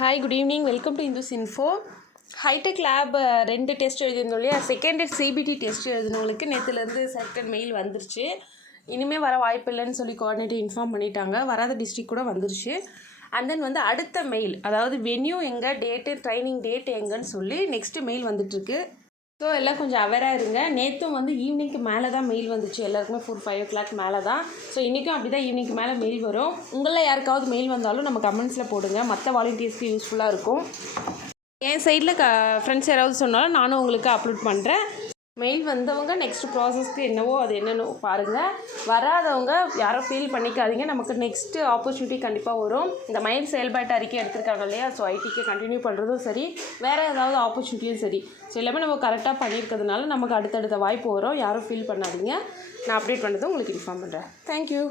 Hi, good evening. Welcome to Indus Info. Hi-tech lab 2 test எழுதியிருந்தோம் இல்லையா? Second CBT test எழுதினவங்களுக்கு நேற்றுலேருந்து செலக்டட் மெயில் வந்துருச்சு. இனிமேல் வர வாய்ப்பு இல்லைன்னு சொல்லி கோஆர்டினேட்டர் இன்ஃபார்ம் பண்ணிட்டாங்க. வராத டிஸ்ட்ரிக் கூட வந்துருச்சு. அண்ட் தென் அடுத்த மெயில், அதாவது வென்யூ எங்கே, டேட்டு, ட்ரைனிங் டேட் எங்கன்னு சொல்லி நெக்ஸ்ட்டு மெயில் வந்துட்டுருக்கு. ஸோ எல்லாம் கொஞ்சம் அவேராக இருங்க. நேற்றும் ஈவினிங்க்கு மேலே தான் மெயில் வந்துச்சு, எல்லாருக்குமே 4-5 o'clock மேலே தான். ஸோ இன்றைக்கும் அப்படி தான் ஈவினிங்க்கு மேலே மெயில் வரும். உங்களில் யாருக்காவது மெயில் வந்தாலும் நம்ம கமெண்ட்ஸில் போடுங்க, மற்ற வாலண்டியர்ஸ்க்கு யூஸ்ஃபுல்லாக இருக்கும். என் சைடில் ஃப்ரெண்ட்ஸ் யாராவது சொன்னாலும் நானும் உங்களுக்கு அப்லோட் பண்ணுறேன். மெயில் வந்தவங்க நெக்ஸ்ட் ப்ராசஸ்க்கு என்னவோ அது என்னென்னு பாருங்கள். வராதவங்க யாரும் ஃபீல் பண்ணிக்காதீங்க. நமக்கு நெக்ஸ்ட்டு ஆப்பர்ச்சுனிட்டி கண்டிப்பாக வரும். இந்த மைல் செயல்பாட்டு அறிக்கை எடுத்திருக்காங்க இல்லையா? ஸோ ஐடிக்கு கண்டினியூ பண்ணுறதும் சரி, வேறு ஏதாவது ஆப்பர்ச்சுனிட்டியும் சரி, ஸோ எல்லாமே நம்ம கரெக்டாக பண்ணியிருக்கிறதுனால நமக்கு அடுத்தடுத்த வாய்ப்பு வரும். யாரும் ஃபீல் பண்ணாதீங்க. நான் அப்டேட் பண்ணுறது உங்களுக்கு இன்ஃபார்ம் பண்ணுறேன். தேங்க்யூ.